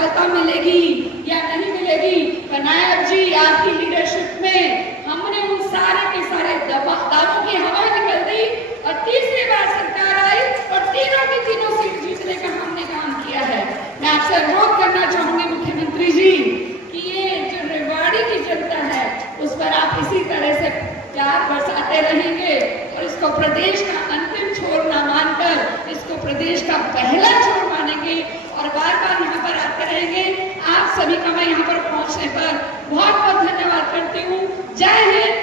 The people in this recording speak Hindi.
सफलता मिलेगी या नहीं मिलेगी, पर नायब जी आपकी लीडरशिप में हमने उन सारे के सारे दावों की हवा निकल दी और तीसरी बार सरकार आई और तीनों की तीनों सीट जीतने का हमने काम किया है। मैं आपसे अनुरोध करना चाहूंगी मुख्यमंत्री जी कि ये जो रेवाड़ी की जनता है उस पर आप इसी तरह से प्यार बरसाते रहेंगे और इसको प्रदेश का अंतिम छोर ना मानकर इसको प्रदेश का पहला छोर मानेंगे और बार बार यहाँ पर आते रहेंगे। आप सभी का मैं यहाँ पर पहुँचने पर बहुत बहुत धन्यवाद करती हूँ। जय हिंद।